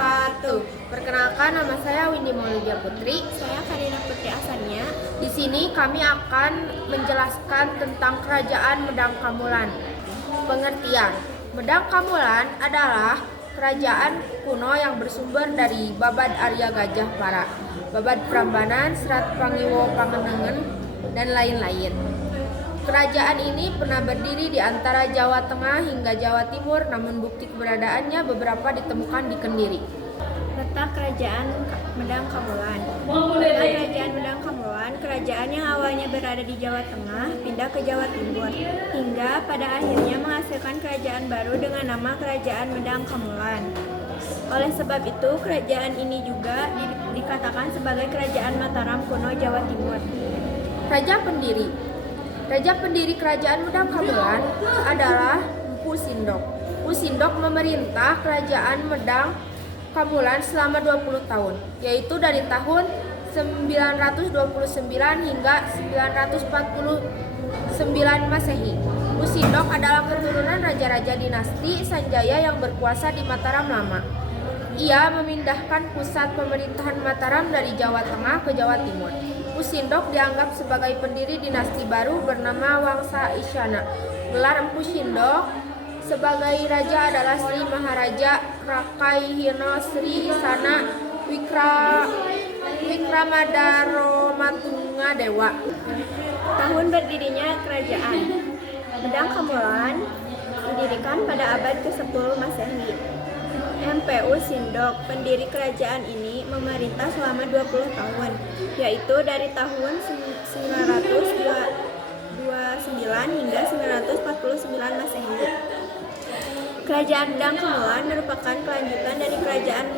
wabarakatuh. Perkenalkan, nama saya Windy Maulidia Putri. Saya Karina Putri Asania. Di sini kami akan menjelaskan tentang Kerajaan Medang Kamulan. Pengertian: Medang Kamulan adalah kerajaan kuno yang bersumber dari Babad Arya Gajah Para, Babad Prambanan, Serat Pangiwo Pangenengen, dan lain-lain. Kerajaan ini pernah berdiri di antara Jawa Tengah hingga Jawa Timur, namun bukti keberadaannya beberapa ditemukan di Kendiri. Letak Kerajaan Medang Kamulan. Letak Kerajaan Medang Kamulan, kerajaan yang awalnya berada di Jawa Tengah, pindah ke Jawa Timur, hingga pada akhirnya menghasilkan kerajaan baru dengan nama Kerajaan Medang Kamulan. Oleh sebab itu, kerajaan ini juga dikatakan sebagai Kerajaan Mataram kuno Jawa Timur. Raja pendiri Kerajaan Medang Kamulan adalah Mpu Sindok. Mpu Sindok memerintah Kerajaan Medang Kamulan selama 20 tahun, yaitu dari tahun 929 hingga 949 Masehi. Mpu Sindok adalah keturunan raja-raja dinasti Sanjaya yang berkuasa di Mataram lama. Ia memindahkan pusat pemerintahan Mataram dari Jawa Tengah ke Jawa Timur. Mpu Sindok dianggap sebagai pendiri dinasti baru bernama Wangsa Isyana. Gelar Mpu Sindok sebagai raja adalah Sri Maharaja Rakai Hino Sri Isana Wikramadaromatunga Dewa. Tahun berdirinya Kerajaan Medang Kamulan didirikan pada abad ke-10 Masehi. Mpu Sindok, pendiri kerajaan ini, memerintah selama 20 tahun, yaitu dari tahun 929 hingga 949 Masehi. Kerajaan Medang Kamulan merupakan kelanjutan dari Kerajaan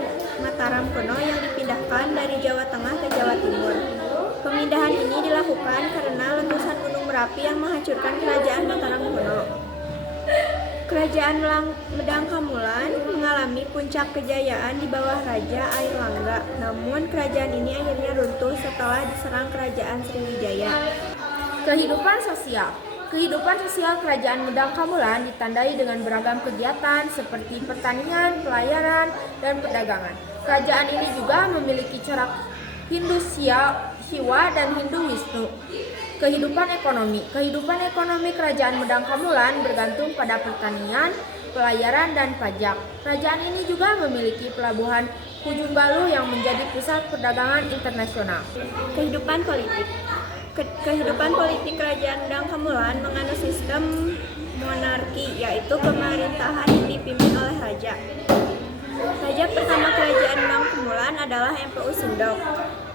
Mataram kuno yang dipindahkan dari Jawa Tengah ke Jawa Timur. Pemindahan ini dilakukan karena letusan Gunung Merapi yang menghancurkan Kerajaan Mataram kuno. Kerajaan Medang Kamulan mengalami puncak kejayaan di bawah Raja Airlangga, namun kerajaan ini akhirnya runtuh setelah diserang Kerajaan Sriwijaya. Kehidupan sosial Kerajaan Medang Kamulan ditandai dengan beragam kegiatan seperti pertanian, pelayaran, dan perdagangan. Kerajaan ini juga memiliki corak Hindu Siwa dan Hindu Wisnu. Kehidupan ekonomi Kerajaan Medang Kamulan bergantung pada pertanian, pelayaran, dan pajak. Kerajaan ini juga memiliki pelabuhan Ujung Galuh yang menjadi pusat perdagangan internasional. Kehidupan politik Kerajaan Medang Kamulan menganut sistem monarki, yaitu pemerintahan yang dipimpin oleh raja. Raja pertama Kerajaan Medang Kamulan adalah Mpu Sindok.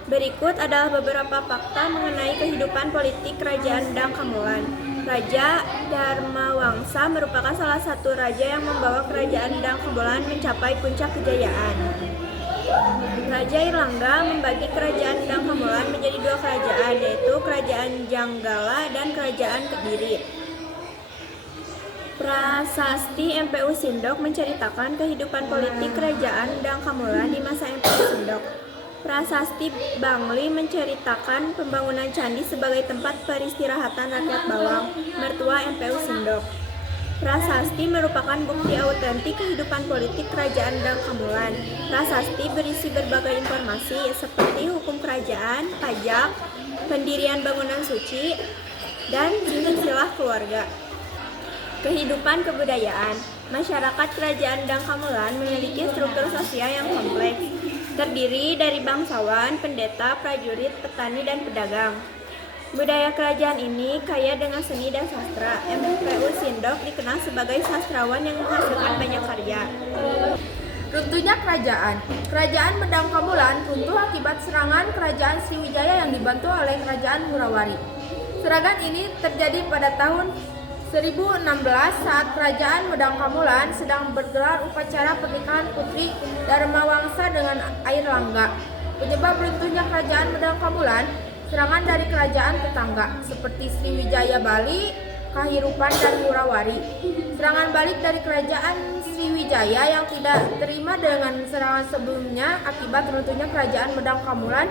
Berikut adalah beberapa fakta mengenai kehidupan politik Kerajaan Medang Kamulan. Raja Dharmawangsa merupakan salah satu raja yang membawa Kerajaan Medang Kamulan mencapai puncak kejayaan. Raja Airlangga membagi Kerajaan Medang Kamulan menjadi dua kerajaan, yaitu Kerajaan Janggala dan Kerajaan Kediri. Prasasti Mpu Sindok menceritakan kehidupan politik Kerajaan Medang Kamulan di masa Mpu Sindok. Prasasti Bangli menceritakan pembangunan candi sebagai tempat peristirahatan rakyat bawang, mertua Mpu Sindok. Prasasti merupakan bukti autentik kehidupan politik Kerajaan Medang Kamulan. Prasasti berisi berbagai informasi seperti hukum kerajaan, pajak, pendirian bangunan suci, dan silsilah keluarga. Kehidupan kebudayaan. Masyarakat Kerajaan Medang Kamulan memiliki struktur sosial yang kompleks, terdiri dari bangsawan, pendeta, prajurit, petani, dan pedagang. Budaya kerajaan ini kaya dengan seni dan sastra. Mpu Sindok dikenal sebagai sastrawan yang menghasilkan banyak karya. Runtuhnya Kerajaan Medang Kamulan runtuh akibat serangan Kerajaan Sriwijaya yang dibantu oleh Kerajaan Murawari. Serangan ini terjadi pada tahun 1016 saat Kerajaan Medang Kamulan sedang bergelar upacara pernikahan Putri Dharmawangsa dengan Airlangga. Penyebab runtuhnya Kerajaan Medang Kamulan serangan dari kerajaan tetangga seperti Sriwijaya Bali, Kahirupan, dan Murawari. Serangan balik dari Kerajaan Sriwijaya yang tidak terima dengan serangan sebelumnya akibat runtuhnya Kerajaan Medang Kamulan.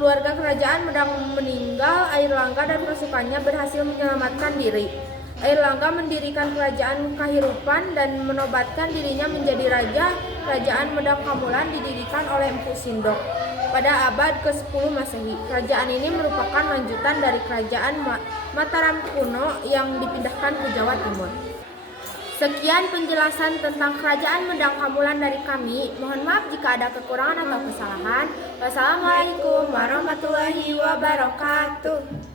Keluarga Kerajaan Medang meninggal, Airlangga dan pasukannya berhasil menyelamatkan diri. Airlangga mendirikan kerajaan Kahirupan dan menobatkan dirinya menjadi raja. Kerajaan Medang Kamulan didirikan oleh Empu Sindok pada abad ke-10 Masehi. Kerajaan ini merupakan lanjutan dari kerajaan Mataram kuno yang dipindahkan ke Jawa Timur. Sekian penjelasan tentang kerajaan Medang Kamulan dari kami. Mohon maaf jika ada kekurangan atau kesalahan. Wassalamualaikum warahmatullahi wabarakatuh.